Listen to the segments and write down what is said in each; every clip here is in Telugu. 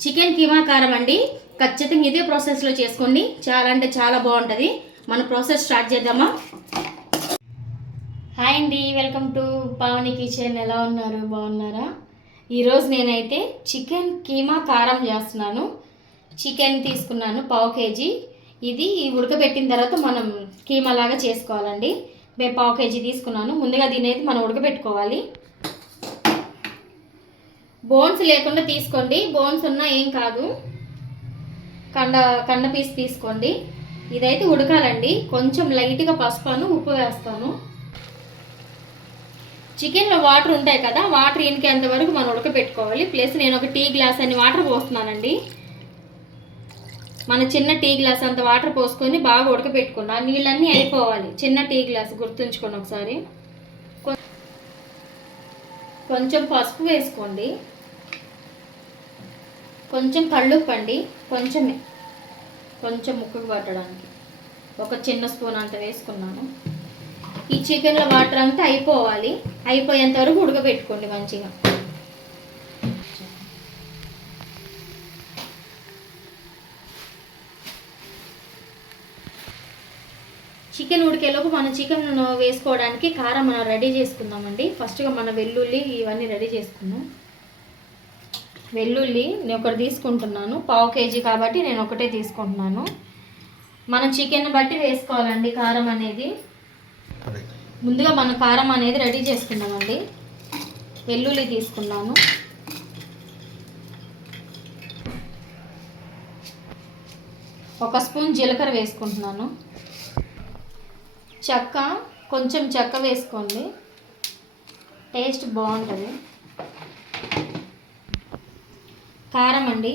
చికెన్ కీమా కారం అండి. ఖచ్చితంగా ఇదే ప్రాసెస్లో చేసుకోండి. చాలా అంటే చాలా బాగుంటుంది. మన ప్రాసెస్ స్టార్ట్ చేద్దామా? హాయ్ అండి, వెల్కమ్ టు పావని కిచెన్. ఎలా ఉన్నారు? బాగున్నారా? ఈరోజు నేనైతే చికెన్ కీమా కారం చేస్తున్నాను. చికెన్ తీసుకున్నాను 1/2 kg. ఇది ఉడకబెట్టిన తర్వాత మనం కీమా లాగా చేసుకోవాలండి. నేను 1/2 kg తీసుకున్నాను. ముందుగా దీని అయితే మనం ఉడకబెట్టుకోవాలి. బోన్స్ లేకుండా తీసుకోండి. బోన్స్ ఉన్నా ఏం కాదు. కండ పీస్ తీసుకోండి. ఇదైతే ఉడకాలండి. కొంచెం లైట్గా పసుపాను ఉప్పు వేస్తాను. చికెన్లో వాటర్ ఉంటాయి కదా, వాటర్ ఇంకేంత వరకు మనం ఉడకబెట్టుకోవాలి. ప్లస్ నేను ఒక టీ గ్లాస్ అని వాటర్ పోస్తున్నానండి. మన చిన్న టీ గ్లాస్ అంత వాటర్ పోసుకొని బాగా ఉడకబెట్టుకున్నా. నీళ్ళన్నీ అయిపోవాలి. చిన్న టీ గ్లాస్ గుర్తుంచుకోండి ఒకసారి. కొంచెం పసుపు వేసుకోండి. కొంచెం కళ్ళుప్పండి, కొంచెం ముక్కకు పట్టడానికి ఒక చిన్న స్పూన్ అంత వేసుకున్నాను. ఈ చికెన్లో వాటర్ అంతా అయిపోవాలి. అయిపోయేంత వరకు ఉడకబెట్టుకోండి మంచిగా. చికెన్ ఉడికేలోపు మనం చికెన్ వేసుకోవడానికి కారం మనం రెడీ చేసుకుందామండి. ఫస్ట్గా మన వెల్లుల్లి ఇవన్నీ రెడీ చేసుకుందాం. వెల్లుల్లి నేను ఒకటి తీసుకుంటున్నాను. 1/2 kg కాబట్టి నేను ఒకటే తీసుకుంటున్నాను. మనం చికెన్ బట్టి వేసుకోవాలండి కారం అనేది. ముందుగా మన కారం అనేది రెడీ చేసుకుందామండి. వెల్లుల్లి తీసుకున్నాను. ఒక స్పూన్ జీలకర్ర వేసుకుంటున్నాను. కొంచెం చెక్క వేసుకోండి, టేస్ట్ బాగుంటుంది. కారం అండి,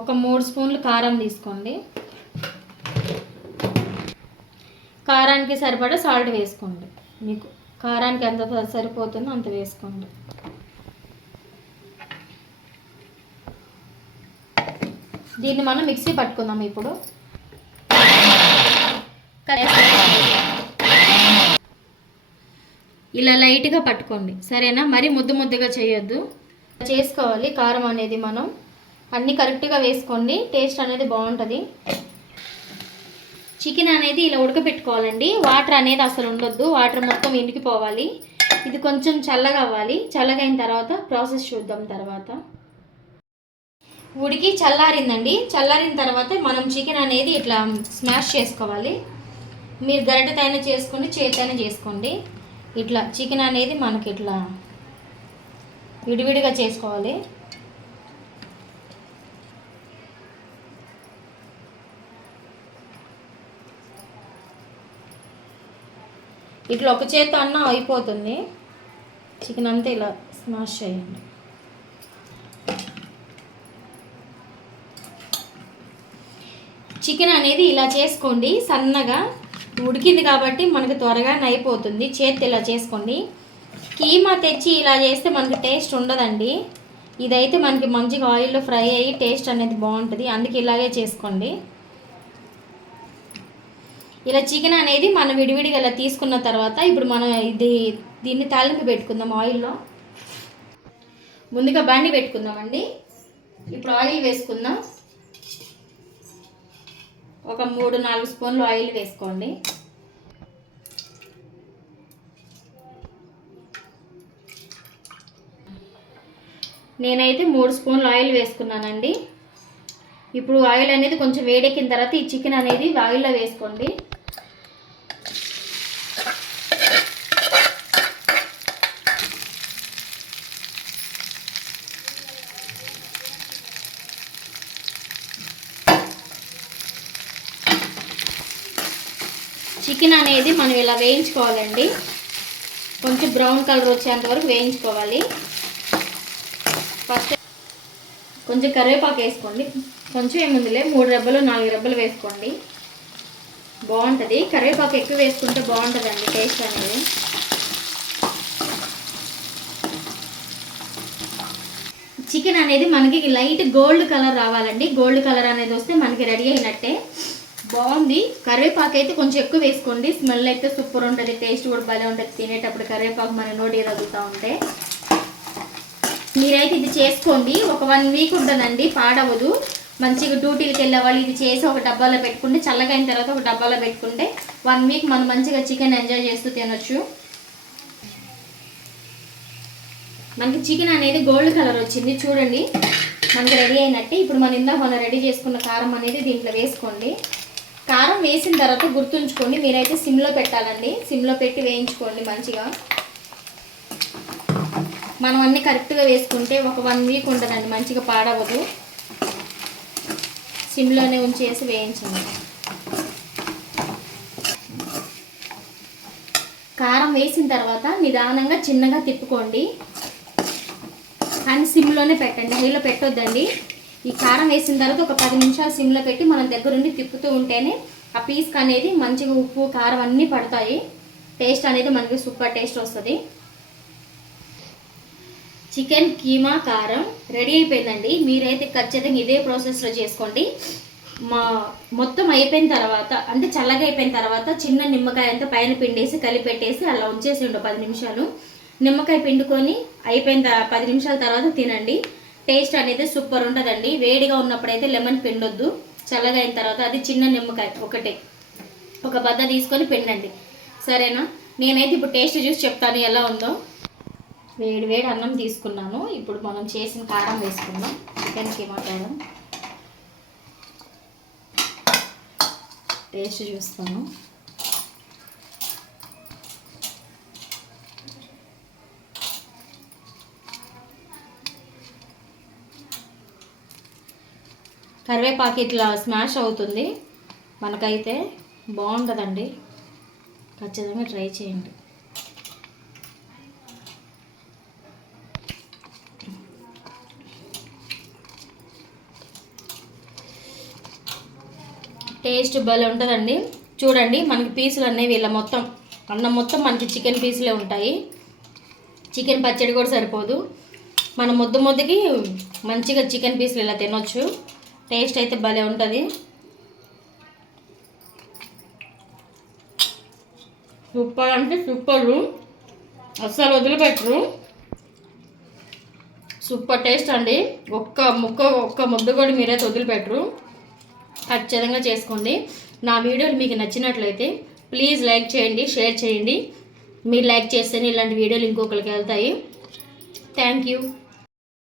ఒక 3 స్పూన్లు కారం తీసుకోండి. కారానికి సరిపడా సాల్ట్ వేసుకోండి. మీకు కారానికి ఎంత సరిపోతుందో అంత వేసుకోండి. దీన్ని మనం మిక్సీ పట్టుకుందాం ఇప్పుడు. ఇలా లైట్గా పట్టుకోండి, సరేనా? మరి ముద్దగా చేయొద్దు. చేసుకోవాలి. కారం అనేది మనం అన్నీ కరెక్ట్గా వేసుకోండి. టేస్ట్ అనేది బాగుంటుంది. చికెన్ అనేది ఇలా ఉడకపెట్టుకోవాలండి. వాటర్ అనేది అసలు ఉండొద్దు. వాటర్ మొత్తం ఇంకిపోవాలి. ఇది కొంచెం చల్లగా అవ్వాలి. చల్లగా అయిన తర్వాత ప్రాసెస్ చూద్దాం. తర్వాత ఉడికి చల్లారిందండి. చల్లారిన తర్వాత మనం చికెన్ అనేది ఇట్లా స్మాష్ చేసుకోవాలి. మీరు గరిటెతైనా చేసుకోండి, చేతైనా చేసుకోండి. ఇట్లా చికెన్ అనేది మనకి ఇట్లా విడివిడిగా చేసుకోవాలి. ఇట్లా ఒక చేత్తో అన్న అయిపోతుంది. చికెన్ అంతా ఇలా స్మాష్ చేయండి. చికెన్ అనేది ఇలా చేసుకోండి. సన్నగా ఉడికింది కాబట్టి మనకు త్వరగానే అయిపోతుంది. చేతి ఇలా చేసుకోండి. కీమా తెచ్చి ఇలా చేస్తే మనకి టేస్ట్ ఉండదండి. ఇదైతే మనకి మంచిగా ఆయిల్లో ఫ్రై అయ్యి టేస్ట్ అనేది బాగుంటుంది. అందుకే ఇలాగే చేసుకోండి. ఇలా చికెన్ అనేది మనం విడివిడిగా ఇలా తీసుకున్న తర్వాత ఇప్పుడు మనం దీన్ని తాలింపు పెట్టుకుందాం. ఆయిల్లో ముందుగా బండి పెట్టుకుందామండి. ఇప్పుడు ఆయిల్ వేసుకుందాం. ఒక 3-4 స్పూన్లు ఆయిల్ వేసుకోండి. నేనైతే 3 స్పూన్లు ఆయిల్ వేసుకున్నానండి. ఇప్పుడు ఆయిల్ అనేది కొంచెం వేడెక్కిన తర్వాత ఈ చికెన్ అనేది ఆయిల్లో వేసుకోండి. చికెన్ అనేది మనం ఇలా వేయించుకోవాలండి. కొంచెం బ్రౌన్ కలర్ వచ్చేంత వరకు వేయించుకోవాలి. ఫస్ట్ కొంచెం కరివేపాకు వేసుకోండి. కొంచెం ఏముందిలే, 3 రెబ్బలు 4 రెబ్బలు వేసుకోండి. బాగుంటుంది. కరివేపాకు ఎక్కువ వేసుకుంటే బాగుంటుందండి టేస్ట్ అనేది. చికెన్ అనేది మనకి లైట్ గోల్డ్ కలర్ రావాలండి. గోల్డ్ కలర్ అనేది వస్తే మనకి రెడీ అయినట్టే. బాగుంది. కరివేపాకు అయితే కొంచెం ఎక్కువ వేసుకోండి. స్మెల్ అయితే సూపర్ ఉంటుంది. టేస్ట్ కూడా భలే ఉంటుంది తినేటప్పుడు. కరివేపాకు మన నోటి తగులుతూ ఉంటే మీరైతే ఇది చేసుకోండి. ఒక 1 వీక్ ఉంటుందండి, పాడవదు. మంచిగా డ్యూటీలకు వెళ్ళే వాళ్ళు ఇది చేసి ఒక డబ్బాలో పెట్టుకుంటే, చల్లగా అయిన తర్వాత ఒక డబ్బాలో పెట్టుకుంటే 1 వీక్ మనం మంచిగా చికెన్ ఎంజాయ్ చేస్తూ తినొచ్చు. మనకి చికెన్ అనేది గోల్డ్ కలర్ వచ్చింది చూడండి, మనకి రెడీ అయినట్టే. ఇప్పుడు మనం రెడీ చేసుకున్న కారం అనేది దీంట్లో వేసుకోండి. కారం వేసిన తర్వాత గుర్తుంచుకోండి, మీరైతే సిమ్లో పెట్టాలండి. సిమ్లో పెట్టి వేయించుకోండి మంచిగా. మనం అన్నీ కరెక్ట్గా వేసుకుంటే ఒక 1 వీక్ ఉంటుందండి, మంచిగా పాడవదు. సిమ్లోనే ఉంచేసి వేయించండి. కారం వేసిన తర్వాత నిదానంగా చిన్నగా తిప్పుకోండి, కానీ సిమ్లోనే పెట్టండి, హైలో పెట్టొద్దండి. ఈ కారం వేసిన తర్వాత ఒక 10 నిమిషాలు సిమ్లో పెట్టి మనం దగ్గరుండి తిప్పుతూ ఉంటేనే ఆ పీస్కి అనేది మంచిగా ఉప్పు కారం అన్నీ పడతాయి. టేస్ట్ అనేది మనకి సూపర్ టేస్ట్ వస్తుంది. చికెన్ కీమా కారం రెడీ అయిపోయిందండి. మీరైతే ఖచ్చితంగా ఇదే ప్రాసెస్లో చేసుకోండి. మొత్తం అయిపోయిన తర్వాత, అంటే చల్లగా అయిపోయిన తర్వాత చిన్న నిమ్మకాయ అంతా పైన పిండేసి కలిపెట్టేసి అలా ఉంచేసి 10 నిమిషాలు. నిమ్మకాయ పిండుకొని అయిపోయిన 10 నిమిషాల తర్వాత తినండి. టేస్ట్ అనేది సూపర్ ఉంటుందండి. వేడిగా ఉన్నప్పుడైతే లెమన్ పిండొద్దు, చల్లగా అయిన తర్వాత అది చిన్న నిమ్మకాయ ఒక బద్ద తీసుకొని పిండండి, సరేనా? నేనైతే ఇప్పుడు టేస్ట్ చూసి చెప్తాను ఎలా ఉందో. వేడి వేడి అన్నం తీసుకున్నాను. ఇప్పుడు మనం చేసిన కారం వేసుకుందాం, చికెన్ కీమా కారం. టేస్ట్ చూస్తాను. కరివేపాకు ఇట్లా స్మాష్ అవుతుంది, మనకైతే బాగుంటుందండి. ఖచ్చితంగా ట్రై చేయండి. టేస్ట్ భలే ఉంటుందండి. చూడండి, మనకి పీసులు అనేవి వీళ్ళ మొత్తం అన్నం మొత్తం మనకి చికెన్ పీసులే ఉంటాయి. చికెన్ పచ్చడి కూడా సరిపోదు. మనం ముద్దకి మంచిగా చికెన్ పీసులు ఇలా తినొచ్చు. టేస్ట్ అయితే భలే ఉంటుంది. సూపర్ అంటే సూపరు, అస్సలు వదిలిపెట్టరు. సూపర్ టేస్ట్ అండి. ఒక్క ముద్ద కూడా మీరైతే వదిలిపెట్టరు. ఖచ్చితంగా చేసుకోండి. నా వీడియోలు మీకు నచ్చినట్లయితే ప్లీజ్ లైక్ చేయండి, షేర్ చేయండి. మీరు లైక్ చేస్తేనే ఇలాంటి వీడియోలు ఇంకొకరికి వెళ్తాయి. Thank you.